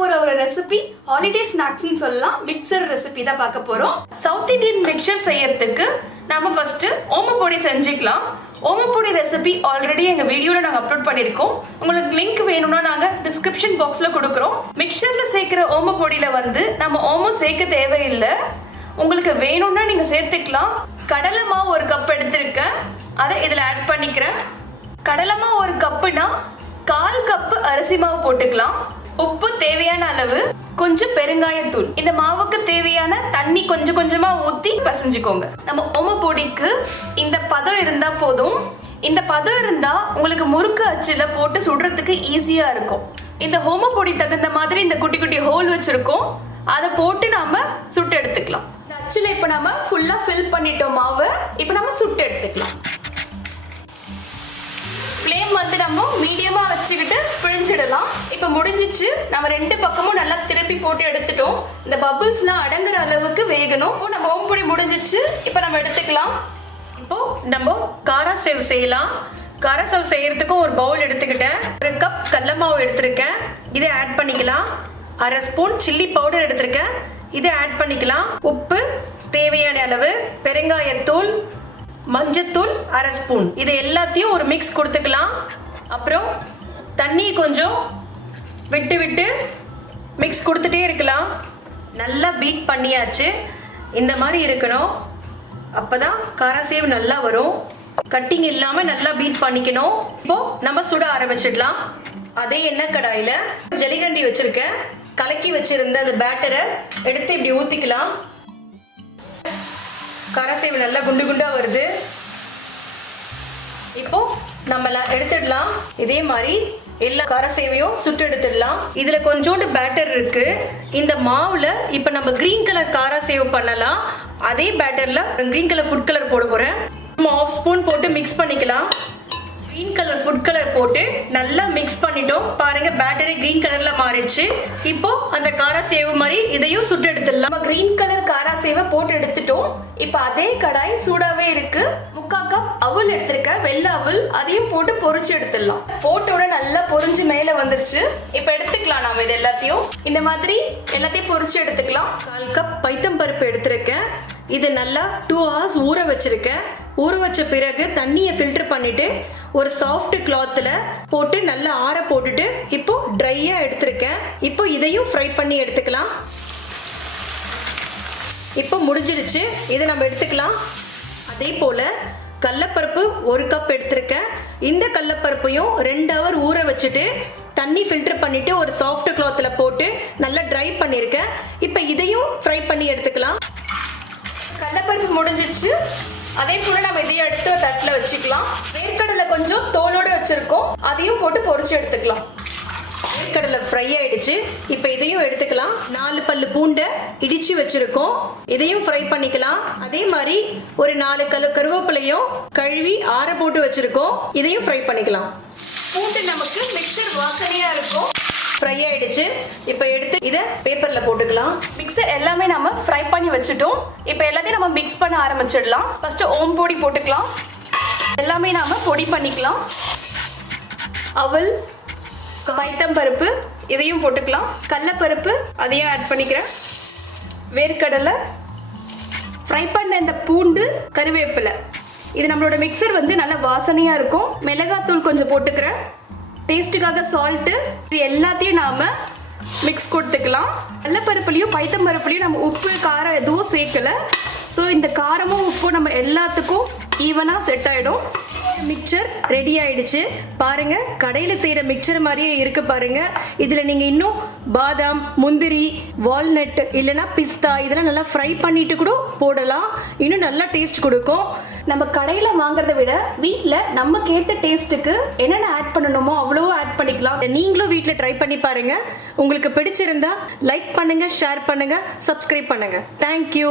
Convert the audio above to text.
போற ஒரு recipe holiday ஸ்நாக்ஸ்னு சொல்லலாம். மிக்சர் ரெசிபி தான் பார்க்க போறோம். சவுத் இந்தியன் மிக்சர் செய்யறதுக்கு நாம ஃபர்ஸ்ட் ஓமப்பொடி செஞ்சுக்கலாம். ஓமப்பொடி ரெசிபி ஆல்ரெடி எங்க வீடியோல நாங்க அப்லோட் பண்ணிருக்கோம். உங்களுக்கு லிங்க் வேணும்னா நாங்க டிஸ்கிரிப்ஷன் பாக்ஸ்ல கொடுக்குறோம். மிக்சர்ல சேர்க்கிற ஓமப்பொடியில வந்து நம்ம ஓமம் சேர்க்க தேவையில்லை. உங்களுக்கு வேணும்னா நீங்க சேர்த்துக்கலாம். கடலை மாவு 1 கப் எடுத்திருக்கேன், அதை இதுல ஆட் பண்ணிக்கிறேன். கடலை மாவு 1 கப்புனா 1/4 கப் அரிசி மாவு போட்டுக்கலாம். உப்பு தேவையான அளவு, கொஞ்சம் பெருங்காயத்தூள். இந்த மாவுக்கு தேவையான தண்ணி கொஞ்சம் கொஞ்சமா ஊத்தி பசஞ்சுக்கோங்க. நம்ம ஓமப்பொடிக்கு இந்த பதம் இருந்தா போதும். இந்த பதம் இருந்தா உங்களுக்கு முறுக்கு அச்சுல போட்டு சுடுறதுக்கு ஈஸியா இருக்கும். இந்த ஓமப்பொடி தகுந்த மாதிரி இந்த குட்டி குட்டி ஹோல் வச்சிருக்கோம், அதை போட்டு நாம சுட்டு எடுத்துக்கலாம். இந்த அச்சுல இப்ப நம்ம ஃபுல்லா ஃபில் பண்ணிட்டோம் மாவு. இப்ப நம்ம சுட்டு எடுத்துக்கலாம். ஃப்ளேம் வந்து நம்ம மீடியமா வச்சுக்கிட்டு பிழிஞ்சிடலாம். இப்போ முடிஞ்சிச்சு. நம்ம 2 பக்கமும் நல்லா திருப்பி போட்டு எடுத்துட்டோம். இந்த பபிள்ஸ்லாம் அடங்குற அளவுக்கு வேகணும். நம்ம ஓமப்பொடி முடிஞ்சிச்சு. இப்போ நம்ம எடுத்துக்கலாம். இப்போ நம்ம காரா சேவ் செய்யலாம். காரா சேவ் செய்யறதுக்கு ஒரு பவுல் எடுத்துக்கிட்டேன். 1 கப் கடலை மாவு எடுத்திருக்கேன், இதை ஆட் பண்ணிக்கலாம். 1/2 ஸ்பூன் சில்லி பவுடர் எடுத்திருக்கேன், இதை ஆட் பண்ணிக்கலாம். உப்பு தேவையான அளவு, பெருங்காயத்தூள், மஞ்சத்தூள் 1/2 ஸ்பூன். இது எல்லாத்தையும் ஒரு மிக்ஸ் கொடுத்துக்கலாம். அப்புறம் தண்ணி கொஞ்சம் விட்டு விட்டு மிக்ஸ் கொடுத்துட்டே இருக்கலாம். நல்லா பீட் பண்ணியாச்சு. இந்த மாதிரி இருக்கணும், அப்பதான் காராசேவ் நல்லா வரும். கட்டிங் இல்லாம நல்லா பீட் பண்ணிக்கணும். இப்போ நம்ம சுட ஆரம்பிச்சிடலாம். அதே எண்ணெய் கடாயில ஜலிகண்டி வச்சிருக்கேன். கலக்கி வச்சிருந்த அந்த பேட்டரை எடுத்து இப்படி ஊத்திக்கலாம். காராசேவ் நல்லா குண்டு குண்டா வருது. இப்போ நம்ம எடுத்துடலாம். இதே மாதிரி எல்லா காராசேவையும் சுட்டு எடுத்துடலாம். இதுல கொஞ்சோண்டு பேட்டர் இருக்கு. இந்த மாவுல இப்ப நம்ம கிரீன் கலர் காராசேவ் பண்ணலாம். அதே பேட்டர்ல கிரீன் கலர் ஃபுட் கலர் போட போறேன். 1/2 ஸ்பூன் போட்டு மிக்ஸ் பண்ணிக்கலாம். கிரீன் கலர் ஃபுட் கலர் போட்டு நல்லா மிக்ஸ் பண்ணிட்டோம். பாருங்க, பேட்டரி கிரீன் கலர்ல மாறிடுச்சு. இப்போ அந்த காரா சேவு மாதிரி இதையும் சுட்டு எடுத்துடலாம். நம்ம கிரீன் கலர் காரா சேவை போட்டு எடுத்துட்டோம். இப்போ அதே கடாய் சூடாவே இருக்கு. 3/4 கப் அவல் எடுத்திருக்கேன், வெள்ளை அவல். அதையும் போட்டு பொரிச்சு எடுத்துடலாம். போட்டோட நல்லா பொரிஞ்சு மேல வந்துருச்சு. இப்போ எடுத்துக்கலாம். நாம இது எல்லாத்தையும் இந்த மாதிரி எல்லாத்தையும் பொரிச்சு எடுத்துக்கலாம். 1/4 கப் பைத்தம் பருப்பு எடுத்திருக்கேன். இது நல்லா 2 hours ஊற வச்சிருக்கேன். ஊற வச்ச பிறகு தண்ணியை ஃபில்டர் பண்ணிட்டு ஒரு சாஃப்ட் கிளாத்ல போட்டு நல்லா ஆற போட்டுட்டு இப்போ ட்ரையா எடுத்திருக்கேன். இப்போ இதையும் ஃப்ரை பண்ணி எடுத்துக்கலாம். இப்போ முடிஞ்சிடுச்சு. இதை நம்ம எடுத்துக்கலாம். அதே போல கடலைப்பருப்பு 1 கப் எடுத்திருக்கேன். இந்த கடலைப்பருப்பையும் 2 hour ஊற வச்சுட்டு தண்ணி ஃபில்டர் பண்ணிட்டு ஒரு சாஃப்ட் கிளாத்ல போட்டு நல்லா ட்ரை பண்ணியிருக்கேன். இப்போ இதையும் ஃப்ரை பண்ணி எடுத்துக்கலாம். கடலைப்பருப்பு முடிஞ்சிச்சு. அதே போல நம்ம இதையும் எடுத்து தட்டில் வச்சுக்கலாம். வேர்க்கடலை கொஞ்சம் தோலோடு வச்சிருக்கோம், அதையும் போட்டு பொரிச்சு எடுத்துக்கலாம். வேர்க்கடலை ஃப்ரை ஆயிடுச்சு. இப்போ இதையும் எடுத்துக்கலாம். 4 பல்லு பூண்டை இடிச்சு வச்சிருக்கோம், இதையும் ஃப்ரை பண்ணிக்கலாம். அதே மாதிரி ஒரு 4 கருவேப்பிலையும் கழுவி ஆற போட்டு வச்சிருக்கோம், இதையும் ஃப்ரை பண்ணிக்கலாம். பூண்டு நமக்கு மிக்சர் வாசனையா இருக்கும். ஃப்ரை ஆயிடுச்சு. இப்போ எடுத்து இதை பேப்பர்ல போட்டுக்கலாம். மிக்சர் எல்லாமே நம்ம ஃப்ரை பண்ணி வச்சுட்டோம். இப்போ எல்லாத்தையும் நம்ம மிக்ஸ் பண்ண ஆரம்பிச்சிடலாம். ஃபர்ஸ்ட் ஓமப்பொடி போட்டுக்கலாம். எல்லாமே நாம பொடி பண்ணிக்கலாம். அவல், பைத்தம் பருப்பு இதையும் போட்டுக்கலாம். கடலைப்பருப்பு அதையும் ஆட் பண்ணிக்கிறேன். வேர்க்கடலை, ஃப்ரை பண்ண இந்த பூண்டு, கருவேப்பிலை. இது நம்மளோட மிக்சர் வந்து நல்ல வாசனையா இருக்கும். மிளகாத்தூள் கொஞ்சம் போட்டுக்கிறேன். டேஸ்ட்டுக்காக சால்ட்டு. இது எல்லாத்தையும் நாம மிக்ஸ் கொடுத்துக்கலாம். கடலைப்பருப்புலையும் பைத்தம் பருப்புலையும் நம்ம உப்பு காரம் எதுவும் சேர்க்கல. ஸோ இந்த காரமும் உப்பும் நம்ம எல்லாத்துக்கும் ஈவனாக செட் ஆகிடும். மிக்சர் ரெடி ஆயிடுச்சு. பாருங்க, கடையில் செய்கிற மிக்சர் மாதிரியே இருக்கு பாருங்க. இதில் நீங்கள் இன்னும் பாதாம், முந்திரி, வால்நட் இல்லைன்னா பிஸ்தா இதெல்லாம் நல்லா ஃப்ரை பண்ணிட்டு கூட போடலாம். இன்னும் நல்லா டேஸ்ட் கொடுக்கும். நம்ம கடையில் வாங்குறத விட வீட்டில் நமக்கு ஏற்ற டேஸ்ட்டுக்கு என்னென்ன ஆட் பண்ணணுமோ அவ்வளோ ஆட் பண்ணிக்கலாம். நீங்களும் வீட்டில் ட்ரை பண்ணி பாருங்க. உங்களுக்கு பிடிச்சிருந்தா லைக் பண்ணுங்க, ஷேர் பண்ணுங்க, சப்ஸ்கிரைப் பண்ணுங்க. தேங்க்யூ.